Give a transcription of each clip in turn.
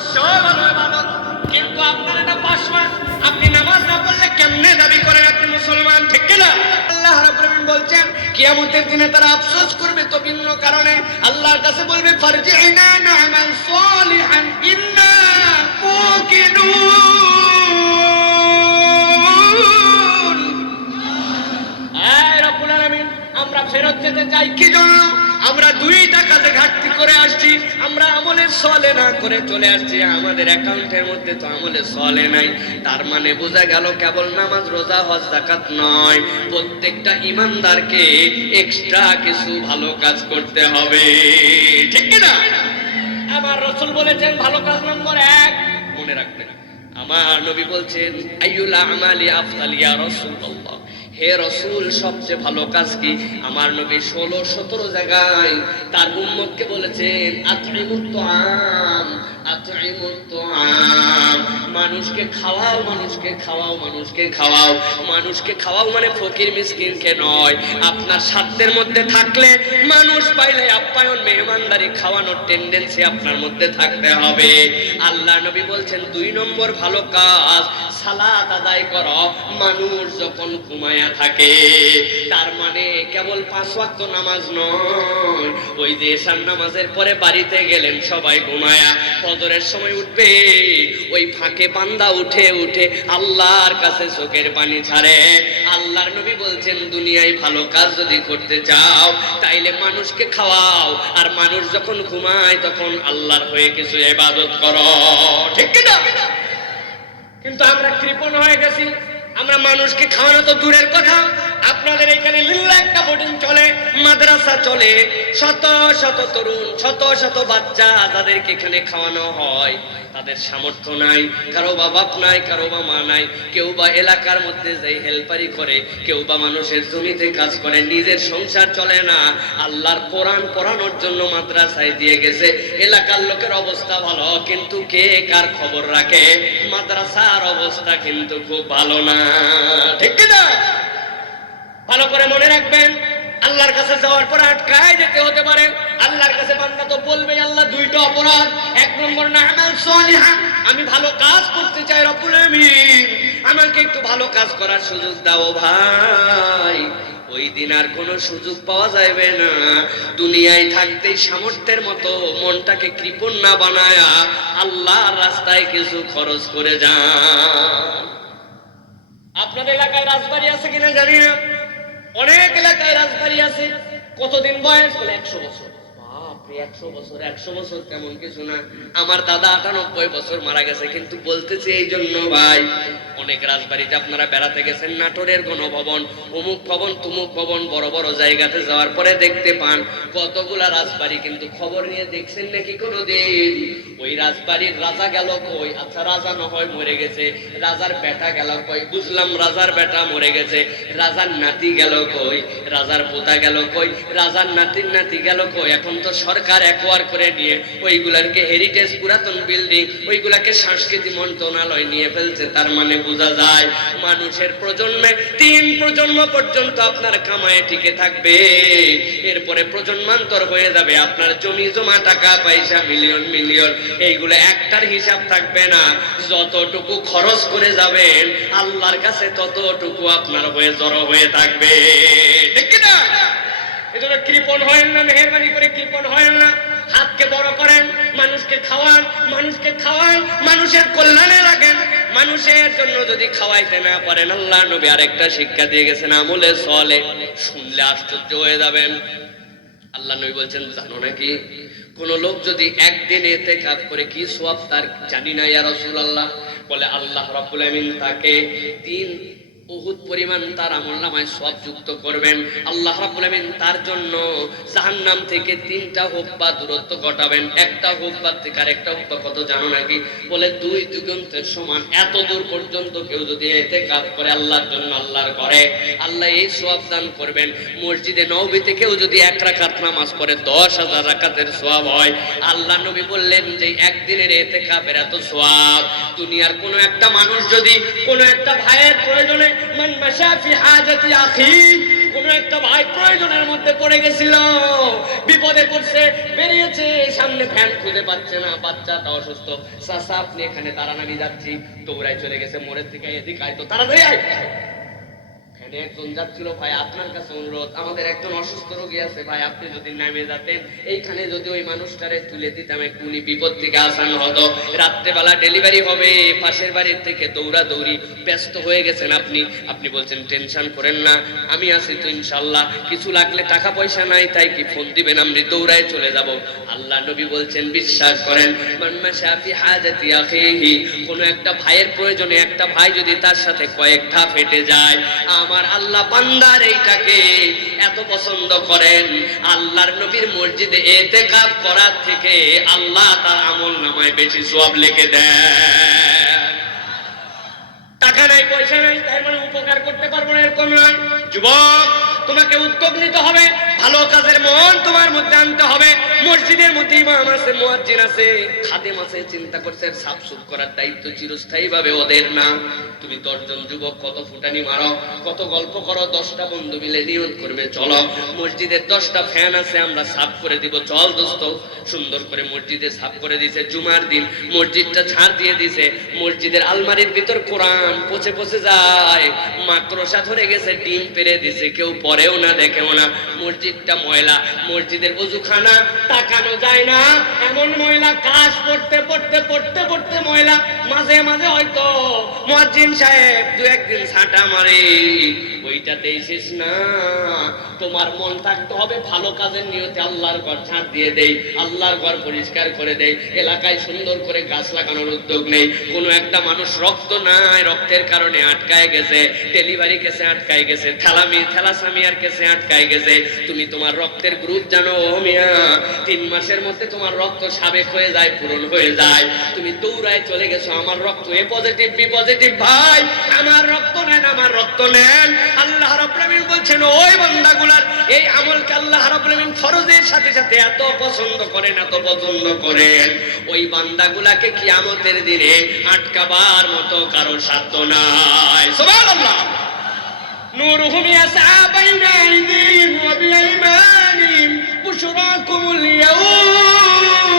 অবশ্যই ভালো ইবাদত, কিন্তু আপনার এটা 5 মাস আপনি নামাজ না পড়লে কেমনে দাবি করেন আপনি মুসলমান, ঠিক কি না? আল্লাহ রাব্বুল আলামিন বলছেন কিয়ামতের দিনে তারা আফসোস করবে তো ভিন্ন কারণে। আল্লাহর কাছে বলবে ফারজি'না না'মাল সালিহান ইন্না মুকিনুন। এই রাব্বুল আলামিন, আমরা ফেরত যেতে চাই কি জন্য? আমরা 2টা কাজে ঘাটতি করে আসছি, আমরা আমলের সলে না করে চলে আসছি, আমাদের অ্যাকাউন্টের মধ্যে তো আমলের সলে নাই। তার মানে বোঝা গেল কেবল নামাজ রোজা হজ যাকাত নয়, প্রত্যেকটা ইমানদারকে এক্সট্রা কিছু ভালো কাজ করতে হবে, ঠিক কি না? আমার রাসূল বলেছেন ভালো কাজ নম্বর 1, মনে রাখবেন, আমার নবী বলছেন আইয়ুল আমালি আফদাল ইয়া রাসূলুল্লাহ, হে রাসূল সবচেয়ে ভালো কাজ কি? আমার নবী 16-17 জায়গায় তার উম্মতকে বলেছেন আতইমুত তুআম, আতইমুত তুআম, মানুষকে খাওয়াও, মানুষকে খাওয়াও, মানুষকে খাওয়াও। মানুষকে খাওয়াও মানে ফকির মিসকিনকে নয়, আপনার সাধ্যের মধ্যে থাকলে, মানুষ পাইলে আপ্যায়ন মেহমানদারি খাওয়ানোর টেন্ডেন্সি আপনার মধ্যে থাকতে হবে। আল্লাহ নবী বলছেন 2 নম্বর ভালো কাজ সালাত আদায় করো মানুষ যখন ঘুমায়া থাকে। তার মানে কেবল 5 ওয়াক্ত নামাজ নয়, ওই যে এশার নামাজের পরে বাড়িতে গেলেন সবাই ঘুমায়া, ফজরের সময় উঠবে, ওই ফাঁকে বান্দা উঠে উঠে আল্লাহর কাছে চোখের পানি ছাড়ে। আল্লাহর নবী বলছেন দুনিয়ায় ভালো কাজ যদি করতে চাও তাইলে মানুষকে খাওয়াও, আর মানুষ যখন ঘুমায় তখন আল্লাহর হয়ে কিছু ইবাদত করো, ঠিক কি না? কিন্তু আমরা কৃপণ হয়ে গেছি, আমরা মানুষকে খাওয়ানো তো দূরের কথা, আপনাদের এখানে লিল্লাহ একটা বোর্ডিং চলে, মাদ্রাসা চলে, শত শত তরুণ, শত শত বাচ্চা যাদেরকে এখানে খাওয়ানো হয়, তাদের সামর্থ্য নাই, কারো বা বাপ নাই, কারো বা মা নাই, কেউ বা এলাকার মধ্যে যাই হেল্পারি করে, কেউ বা মানুষের জমিতে কাজ করে, নিজের সংসার চলে না, আল্লাহর কোরআন পড়ানোর জন্য মাদ্রাসায় দিয়ে গেছে। এলাকার লোকের অবস্থা ভালো, কিন্তু কে কার খবর রাখে? মাদ্রাসার অবস্থা কিন্তু খুব ভালো না, ঠিক না? ভালো করে মনে রাখবেন, আল্লাহর কাছে যাওয়ার পর আটকায় যেতে হতে পারে। আল্লাহর কাছে বান্দা তো বলবে আল্লাহ 2টা অপরাধ, 1 নম্বর না আমাল সালিহা, আমি ভালো কাজ করতে চাই রব্বুল আলামিন, আমাকে একটু ভালো কাজ করার সুযোগ দাও ভাই। ওই দিন আর কোনো সুযোগ পাওয়া যাবে না, দুনিয়ায় থাকতেই সামর্থ্যের মতো মনটাকে কৃপণ না বানায়া আল্লাহর রাস্তায় কিছু খরচ করে যান। আপনাদের এলাকায় রাজবাড়ি আছে কিনা জানি না, অনেক এলাকায় রাজবাড়ি আছে। কতদিন বয়স? বলে 100 বছর। বাপরে, 100 বছর! 100 বছর তেমন কিছু না। আমার দাদা 98 বছর মারা গেছে, কিন্তু বলতেছি এই জন্য ভাই, অনেক রাজবাড়িতে আপনারা বেড়াতে গেছেন, নাটোরের গণভবন, অমুক ভবন, তুমুক ভবন, বড় বড় জায়গাতে যাওয়ার পরে দেখতে পান কতগুলা রাজবাড়ি, কিন্তু খবর নিয়ে দেখছেন নাকি কোনোদিন ওই রাজবাড়ির রাজা গেল কই? আচ্ছা, রাজা না হয় মরে গেছে, রাজার বেটা গেল কই? বুঝলাম রাজার বেটা মরে গেছে, রাজার নাতি গেল কই? রাজার পোতা গেল কই? রাজার নাতির নাতি গেল কই? এখন তো সরকার একোয়ার করে নিয়ে ওইগুলাকে হেরিটেজ পুরাতন বিল্ডিং, ওইগুলাকে সংস্কৃতি মন্ত্রণালয় নিয়ে ফেলছে। তার মানে বোঝা যায় মানুষের প্রজন্মে 3 প্রজন্ম পর্যন্ত আপনার কামায়ে টিকে থাকবে, এরপরে প্রজন্মান্তর হয়ে যাবে, আপনার জমি জমা টাকা পয়সা মিলিয়ন মিলিয়ন, এইগুলো একটার হিসাব থাকবে না। যতটুকু খরচ করে যাবেন আল্লাহর কাছে ততটুকু আপনার হয়ে জড়ো হয়ে থাকবে, ঠিক না? এজন্য কৃপণ হয় না, মেহেরবানি করে কৃপণ হয় না, হাতকে বড় করেন, মানুষকে খাওয়ান, মানুষকে খাওয়ান, মানুষের কল্যাণে লাগেন। মানুষের জন্য যদি খাওয়াইতে না পারেন, আল্লাহ নবী আরেকটা শিক্ষা দিয়ে গেছেন আমলে সলে, শুনলে আশ্চর্য হয়ে যাবেন। আল্লাহ নবী বলছেন জানো নাকি, কোন লোক যদি একদিন ইতিকাফ করে কি সওয়াব তার জানি না ইয়া রাসূলুল্লাহ? বলে আল্লাহ রাব্বুল আমিন তাকে 3 উহুদ পরিমাণ তার আমলনামায় সওয়াব যুক্ত করবেন। আল্লাহ রাব্বুল আমিন তার জন্য জাহান্নাম থেকে 3টা হুব্বা দূরত্ব ঘটাবেন। একটা হুব্বা থেকে আরেকটা হুব্বা কত জানো নাকি? বলে 2 যুগান্তের সমান। এত দূর পর্যন্ত কেউ যদি ইতিকাফ করে আল্লাহর জন্য, আল্লাহর ঘরে, আল্লাহ এই সওয়াব দান করবেন। মসজিদে নববীতে কেউ যদি 1 রাকাত নামাজ পড়ে 10,000 রাকাতের সওয়াব হয়। আল্লাহ নবী বললেন যে একদিনের ইতিকাফের এত সওয়াব, দুনিয়ার কোনো একটা মানুষ যদি কোনো একটা ভাইয়ের প্রয়োজনে মান মাশা ফি হাজাতি আখি, কোন একটা ভাই প্রয়োজনের মধ্যে পড়ে গেছিল, বিপদে পড়ছে, বেরিয়েছে, সামনে ফ্যান খুঁজে পাচ্ছে না, বাচ্চাটা অসুস্থ, চাচা আপনি এখানে দাঁড়ান আমি যাচ্ছি, দৌড়ায় চলে গেছে মোড়ের থেকে, এদিকে আয় তো তাড়াতাড়ি আয়। একজন যাচ্ছিল, ভাই আপনার কাছে অনুরোধ, আমাদের একজন অসুস্থ রোগী আছে, ভাই আপনি যদি নামে যেতেন, এইখানে যদি ওই মানুষটারে তুলে দিতাম একটু উনি বিপদ থেকে আসান হতো, রাত্রেবেলা ডেলিভারি হবে, পাশের বাড়ির থেকে দৌড়াদৌড়ি, ব্যস্ত হয়ে গেছেন আপনি। আপনি বলছেন টেনশন করেন না, আমি আছি তো ইনশাল্লাহ, কিছু লাগলে টাকা পয়সা নাই তাই কি ফোন দিবেন, আমি দৌড়ায় চলে যাব। আল্লাহ নবী বলছেন বিশ্বাস করেন, মান মাশা ফি হাজাতি আখিহি, কোন একটা ভাইয়ের প্রয়োজনে একটা ভাই যদি তার সাথে কয়েক ধাপ হেঁটে যায়, আমার আল্লাহ বান্দার এইটাকে এত পছন্দ করেন, আল্লাহর নবীর মসজিদে ইতিকাফ করার থেকে আল্লাহ তার আমলনামায় বেশি সওয়াব লিখে দেন। টাকা নাই পয়সা নাই তাই মানে উপকার করতে পারবো না এরকম নয়। যুবক, তোমাকে উদ্যোগ নিতে হবে, ভালো কাজের মন তোমার মধ্যে আনতে হবে। মসজিদের মধ্যে ইমাম আছে, মুয়াজ্জিন আছে, খাদেম আছে, চিন্তা করছে সাফসুফ করার দায়িত্ব চিরস্থায়ী ভাবে ওদের না। তুমি 10 জন যুবক কত ফুটানি মারো, কত গল্প করো, 10টা বন্ধু মিলে নিয়ত করবে চলো মসজিদের 10টা ফ্যান আছে আমরা সাফ করে দিব, চল দোস্ত। সুন্দর করে মসজিদে সাফ করে দিয়েছে, জুমার দিন মসজিদটা ঝাড় দিয়ে দিয়েছে, মসজিদের আলমারির ভিতর কোরআন পচে পচে যায়, মাকড়সা ধরে গেছে, ডিম পেরে দিছে, কেউ পরেও না দেখেও না, মসজিদটা ময়লা, মসজিদের ওযুখানা তাকানো যায় না এমন ময়লা, কাজ পড়তে পড়তে পড়তে পড়তে ময়লা, মাঝে মাঝে হয়তো মুয়াজ্জিন সাহেব দু একদিন ছাঁটা মারে, ওইটাতেই শেষ না। তোমার মন থাকতে হবে ভালো কাজের নিয়তে, আল্লাহর ঘর ঝাড় দিয়ে দেই, আল্লাহর ঘর পরিষ্কার করে দেই, এলাকায় সুন্দর করে গাছ লাগানোর উদ্যোগ নেই। কোনো একটা মানুষ রক্ত নাই, রক্তের কারণে আটকায় গেছে, ডেলিভারি কেসে আটকায় গেছে, থ্যালাসেমিয়ার কেসে আটকায় গেছে, তুমি তোমার রক্তের গ্রুপ জানো মিয়া, 3 মাসের মধ্যে তোমার রক্ত সাবেক হয়ে যায়, পূরণ হয়ে যায়, তুমি দৌড়ায় চলে গেছো, আমার রক্ত এ পজিটিভ বি পজিটিভ, ভাই আমার রক্ত নেন, আমার রক্ত নেন। আল্লাহ রাব্বুল আলামিন বলছেন ওই বান্দাগুলার এই আমলকে আল্লাহ রাব্বুল আলামিন ফরজের সাথে সাথে এত পছন্দ করেন, এত পছন্দ করেন, ওই বান্দাগুলাকে কিয়ামতের দিনে আটকাবার মতো কারো সাধ্য নাই। সুবহানাল্লাহ। নূরুহুম ইয়াসআ বাইনা আইদিহিম ওয়া বিআইমানিহিম বুশরাকুমুল ইয়াউম।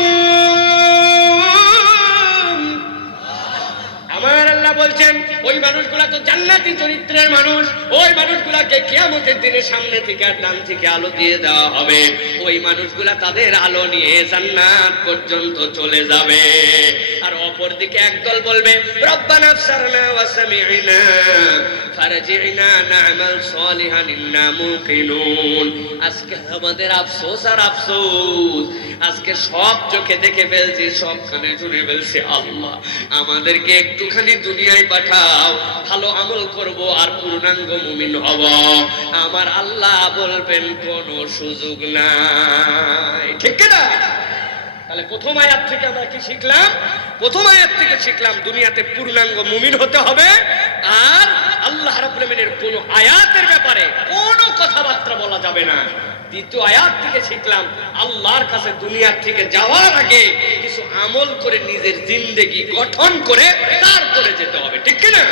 আমার আল্লাহ বলছেন ওই মানুষগুলা তো জান্নাতি চরিত্রের মানুষ, ওই মানুষগুলাকে কিয়ামতের দিনে সামনে থেকে আর ডান থেকে আলো দিয়ে দেওয়া হবে, ওই মানুষগুলা তাদের আলো নিয়ে জান্নাত পর্যন্ত চলে যাবে। আর অপরদিকে একদল বলবে রব্বানা আবসারনা ওয়া সামি'না ফারজি'না না'মাল সালিহান ইন্না মুকিনুন। আজকে আমাদের আফসোস আর আফসোস, আজকে সব চোখে দেখে ফেলছি, সব কানে শুনে ফেলছি, আল্লাহ আমাদেরকে একটুখানি দুনিয়ায় পাঠাও, ভালো আমল করব আর পূর্ণাঙ্গ মুমিন হব। আমার আল্লাহ বলবেন কোনো সুযোগ নাই, ঠিক না? তাহলে প্রথম আয়াত থেকে আমরা কি শিখলাম? প্রথম আয়াত থেকে শিখলাম দুনিয়াতে পূর্ণাঙ্গ মুমিন হতে হবে, আর আল্লাহ রাব্বুল আলামিনের কোন আয়াতের ব্যাপারে কোনো কথাবার্তা বলা যাবে না। দ্বিতীয় আয়াত থেকে শিখলাম আল্লাহর কাছে দুনিয়ার থেকে যাওয়ার আগে কিছু আমল করে নিজের জিন্দেগি গঠন করে তারপরে যেতে হবে, ঠিক কি না?